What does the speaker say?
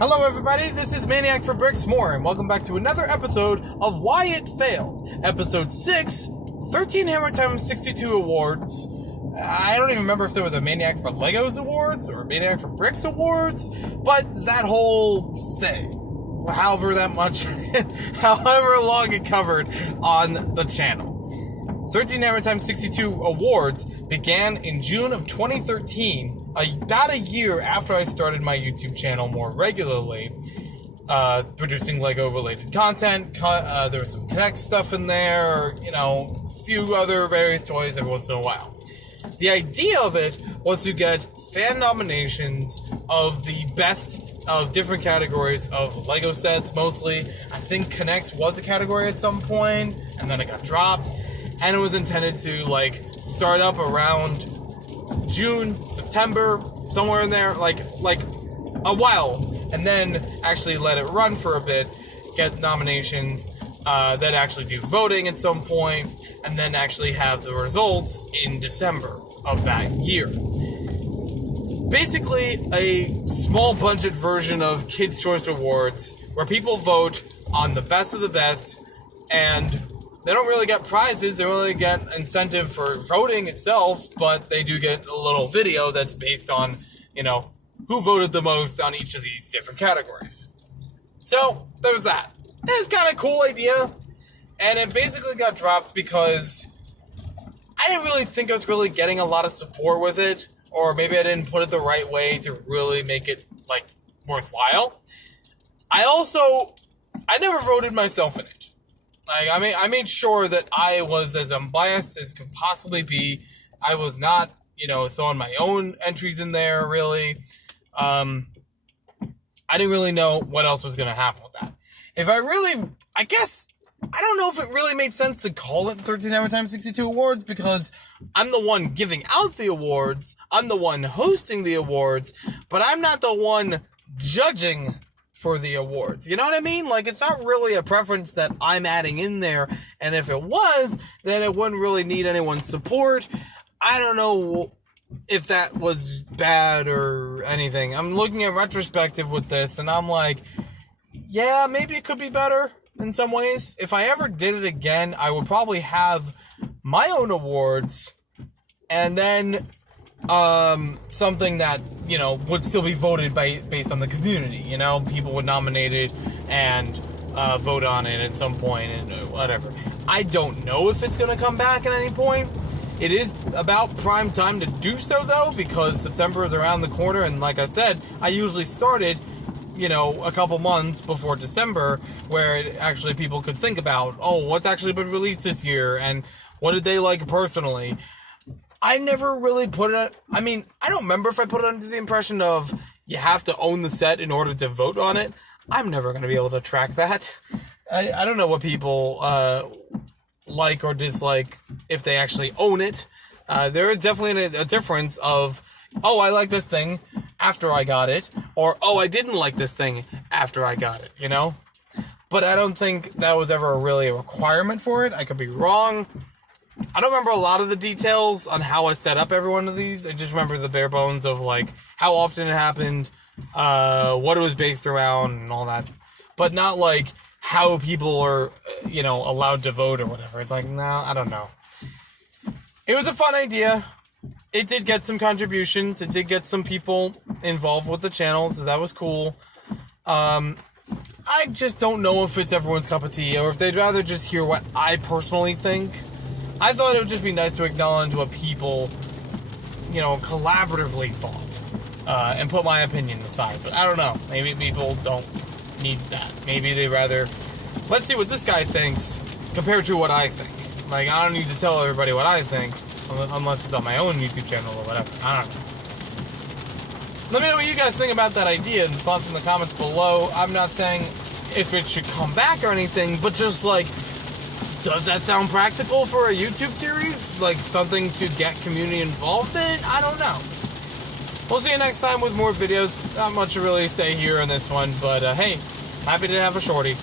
Hello everybody, this is Maniac for Bricks More, and welcome back to another episode of Why It Failed. Episode 6, 13hammertime62 awards. I don't even remember if there was a Maniac for Legos awards or a Maniac for Bricks awards, but that whole thing, however long it covered on the channel. 13hammertime62 awards began in June of 2013, about a year after I started my YouTube channel more regularly, producing Lego-related content. There was some Connect stuff in there, a few other various toys every once in a while. The idea of it was to get fan nominations of the best of different categories of Lego sets, mostly. I think Connect was a category at some point, and then it got dropped. And it was intended to, start up around June, September, somewhere in there, like a while, and then actually let it run for a bit, get nominations, then actually do voting at some point, and then actually have the results in December of that year. Basically, a small budget version of Kids' Choice Awards, where people vote on the best of the best, and they don't really get prizes, they don't really get incentive for voting itself, but they do get a little video that's based on, who voted the most on each of these different categories. So, there was that. It's kind of a cool idea, and it basically got dropped because I didn't really think I was really getting a lot of support with it, or maybe I didn't put it the right way to really make it, worthwhile. I never voted myself in it. I made sure that I was as unbiased as could possibly be. I was not, throwing my own entries in there, really. I didn't really know what else was going to happen with that. I don't know if it really made sense to call it 13hammertime62 awards, because I'm the one giving out the awards, I'm the one hosting the awards, but I'm not the one judging for the awards. You know what I mean? It's not really a preference that I'm adding in there, and if it was, then it wouldn't really need anyone's support. I don't know if that was bad or anything. I'm looking at retrospective with this, and I'm like, yeah, maybe it could be better in some ways. If I ever did it again, I would probably have my own awards, and then something that, would still be voted based on the community, people would nominate it and vote on it at some point and whatever. I don't know if it's going to come back at any point. It is about prime time to do so, though, because September is around the corner, and like I said, I usually started, a couple months before December, where actually people could think about, what's actually been released this year, and what did they like personally. I never really put it, I don't remember if I put it under the impression of you have to own the set in order to vote on it. I'm never going to be able to track that. I don't know what people like or dislike if they actually own it. There is definitely a difference of, I like this thing after I got it, or, I didn't like this thing after I got it, But I don't think that was ever really a requirement for it. I could be wrong. I don't remember a lot of the details on how I set up every one of these. I just remember the bare bones of, how often it happened, what it was based around, and all that. But not, how people are, allowed to vote or whatever. It's no, I don't know. It was a fun idea. It did get some contributions. It did get some people involved with the channel, so that was cool. I just don't know if it's everyone's cup of tea, or if they'd rather just hear what I personally think. I thought it would just be nice to acknowledge what people, collaboratively thought, and put my opinion aside. But I don't know. Maybe people don't need that. Maybe they rather, let's see what this guy thinks compared to what I think. I don't need to tell everybody what I think, unless it's on my own YouTube channel or whatever. I don't know. Let me know what you guys think about that idea and thoughts in the comments below. I'm not saying if it should come back or anything, but just does that sound practical for a YouTube series? Something to get community involved in? I don't know. We'll see you next time with more videos. Not much to really say here in this one, but hey, happy to have a shorty.